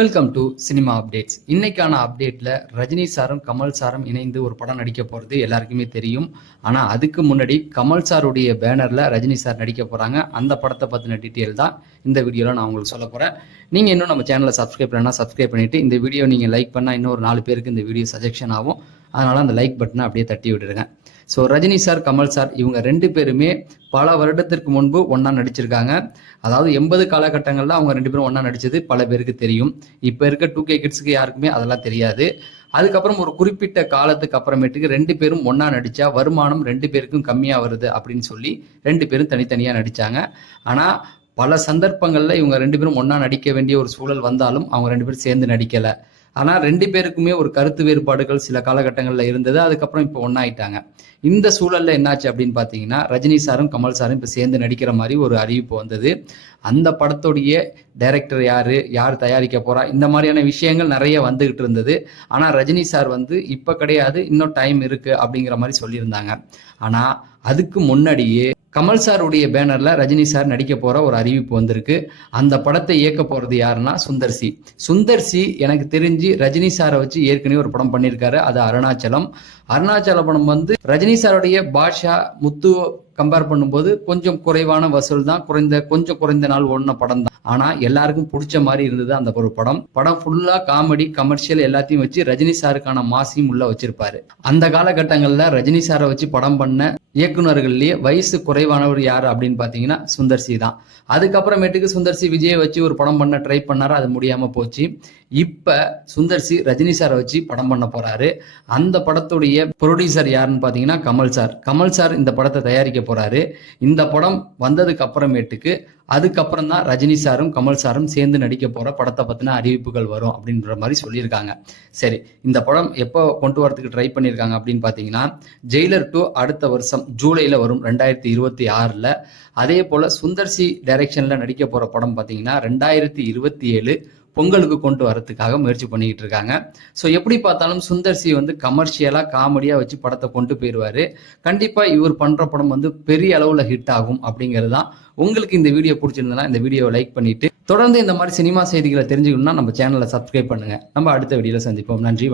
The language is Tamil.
Welcome to cinema updates. இன்னைக்கான அப்டேட்ல ரஜினி சாரும் கமல் சாரும் இணைந்து ஒரு படம் நடிக்க போறது எல்லாருக்குமே தெரியும். ஆனா அதுக்கு முன்னாடி கமல் சாருடைய பேனர்ல ரஜினி சார் நடிக்க போறாங்க. அந்த படத்தை பத்தின டீட்டெயில் தான் இந்த வீடியோல நான் உங்களுக்கு சொல்ல போறேன். நீங்க இன்னும் நம்ம சேனலை சப்ஸ்கிரைப் பண்ணா சப்ஸ்கிரைப் பண்ணிட்டு இந்த வீடியோ நீங்க லைக் பண்ணா இன்னும் ஒரு 4 பேருக்கு இந்த வீடியோ சஜெக்ஷன் ஆகும். அதனால அந்த லைக் பட்டனை அப்படியே தட்டி விட்டுருங்க. So Rajini sir Kamal sir இவங்க 2 பேருமே பல வருடத்திற்கு முன்பு ஒன்னா நடிச்சிருக்காங்க. அதாவது 80 காலகட்டங்களில் அவங்க 2 பேரும் ஒன்னா நடிச்சது பல பேருக்கு தெரியும். இப்போ இருக்க 2K கிட்ஸுக்கு யாருக்குமே அதெல்லாம் தெரியாது. அதுக்கப்புறம் ஒரு குறிப்பிட்ட காலத்துக்கு அப்புறமேட்டுக்கு 2 பேரும் ஒன்னா நடிச்சா வருமானம் 2 பேருக்கும் கம்மியா வருது அப்படின்னு சொல்லி 2 பேரும் தனித்தனியா நடிச்சாங்க. ஆனா பல சந்தர்ப்பங்கள்ல இவங்க 2 பேரும் ஒன்னா நடிக்க வேண்டிய ஒரு சூழல் வந்தாலும் அவங்க 2 பேரும் சேர்ந்து நடிக்கல. ஆனா 2 பேருக்குமே ஒரு கருத்து வேறுபாடுகள் சில காலகட்டங்கள்ல இருந்தது. அதுக்கப்புறம் இப்போ ஒன்னாயிட்டாங்க. இந்த சூழல்ல என்னாச்சு அப்படின்னு பாத்தீங்கன்னா, ரஜினி சாரும் கமல் சாரும் இப்ப சேர்ந்து நடிக்கிற மாதிரி ஒரு அறிவிப்பு வந்தது. அந்த படத்துடைய டைரக்டர் யாரு, யார் தயாரிக்க போறா, இந்த மாதிரியான விஷயங்கள் நிறைய வந்துகிட்டு இருந்தது. ஆனா ரஜினி சார் இப்ப கிடையாது, இன்னும் டைம் இருக்கு அப்படிங்கிற மாதிரி சொல்லியிருந்தாங்க. ஆனா அதுக்கு முன்னாடியே கமல் சாருடைய பேனர்ல ரஜினி சார் நடிக்க போற ஒரு அறிவிப்பு வந்திருக்கு. அந்த படத்தை இயக்க போறது யாருன்னா சுந்தர்சி. சுந்தர்சி எனக்கு தெரிஞ்சு ரஜினி சாரை வச்சு ஏற்கனவே ஒரு படம் பண்ணியிருக்காரு. அது அருணாச்சலம். அருணாச்சல படம் ரஜினி சாருடைய பாஷா முத்து கம்பேர் பண்ணும்போது கொஞ்சம் குறைவான வசூல் தான், கொஞ்சம் குறைந்த நாள் ஓடின படம் தான். ஆனா எல்லாருக்கும் பிடிச்ச மாதிரி இருந்தது அந்த ஒரு படம். ஃபுல்லா காமெடி கமர்ஷியல் எல்லாத்தையும் வச்சு ரஜினி சாருக்கான மாசியும் உள்ள வச்சிருப்பாரு. அந்த காலகட்டங்கள்ல ரஜினி சாரை வச்சு படம் பண்ண இயக்குநர்கள்லயே வயசு குறைவானவர் யாரு அப்படின்னு பாத்தீங்கன்னா சுந்தர்சி தான். அதுக்கப்புறமேட்டுக்கு சுந்தர்சி விஜயை வச்சு ஒரு படம் பண்ண ட்ரை பண்ணாரு, அது முடியாம போச்சு. இப்ப சுந்தர்சி ரஜினி சாரை வச்சு படம் பண்ண போறாரு. அந்த படத்துடைய ப்ரொடியூசர் யாருன்னு பாத்தீங்கன்னா கமல் சார். கமல் சார் இந்த படத்தை தயாரிக்க போறாரு. இந்த படம் வந்ததுக்கு அப்புறமேட்டுக்கு அதுக்கப்புறம் தான் ரஜினி சாரும் கமல் சாரும் சேர்ந்து நடிக்க போற படத்தை பத்தின அறிவிப்புகள் வரும் அப்படின்ற மாதிரி சொல்லியிருக்காங்க. சரி, இந்த படம் எப்போ கொண்டு வரதுக்கு ட்ரை பண்ணியிருக்காங்க அப்படின்னு பாத்தீங்கன்னா, ஜெயிலர் 2 அடுத்த வருஷம் ஜூலைல வரும், 2026ல. அதே போல சுந்தர்சி டைரக்ஷன்ல நடிக்க போற படம் பாத்தீங்கன்னா 2027 பொங்கலுக்கு கொண்டு வரதுக்காக முயற்சி பண்ணிக்கிட்டு இருக்காங்க. ஸோ எப்படி பார்த்தாலும் சுந்தர்சி கமர்ஷியலா காமெடியா வச்சு படத்தை கொண்டு போயிடுவாரு. கண்டிப்பா இவர் பண்ற படம் பெரிய அளவுல ஹிட் ஆகும் அப்படிங்கிறது தான். உங்களுக்கு இந்த வீடியோ பிடிச்சிருந்தா இந்த வீடியோவை லைக் பண்ணிட்டு தொடர்ந்து இந்த மாதிரி சினிமா செய்திகளை தெரிஞ்சுக்கணும்னா நம்ம சேனலை சப்ஸ்கிரைப் பண்ணுங்க. நம்ம அடுத்த வீடியோல சந்திப்போம். நன்றி.